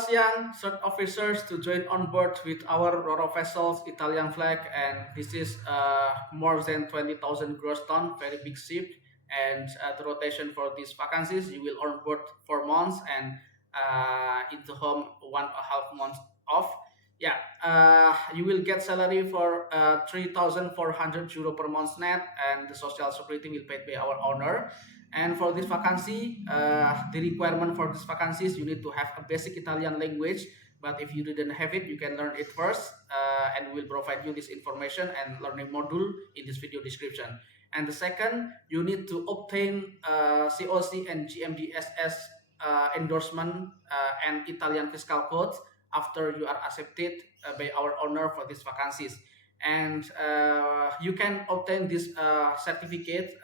Croatian third officers to join on board with our Roro vessels, Italian flag, and this is more than 20,000 gross ton, very big ship. And the rotation for these vacancies, you will on board 4 months and into home 1.5 months off. Yeah, you will get salary for 3,400 euro per month net, and the social security will paid by our owner. And for this vacancy, the requirement for this vacancies, you need to have a basic Italian language. But if you didn't have it, you can learn it first, and we'll provide you this information and learning module in this video description. And the second, you need to obtain COC and GMDSS endorsement and Italian fiscal code after you are accepted by our owner for these vacancies. And you can obtain this certificate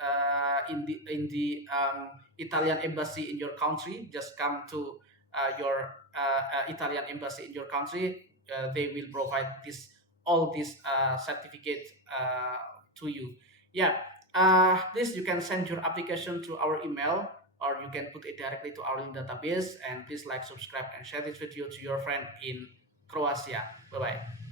in the Italian embassy in your country. Just come to your Italian embassy in your country. They will provide all these certificate to you. Yeah, this you can send your application to our email, or you can put it directly to our database. And please like, subscribe, and share this video to your friend in Croatia. Bye bye.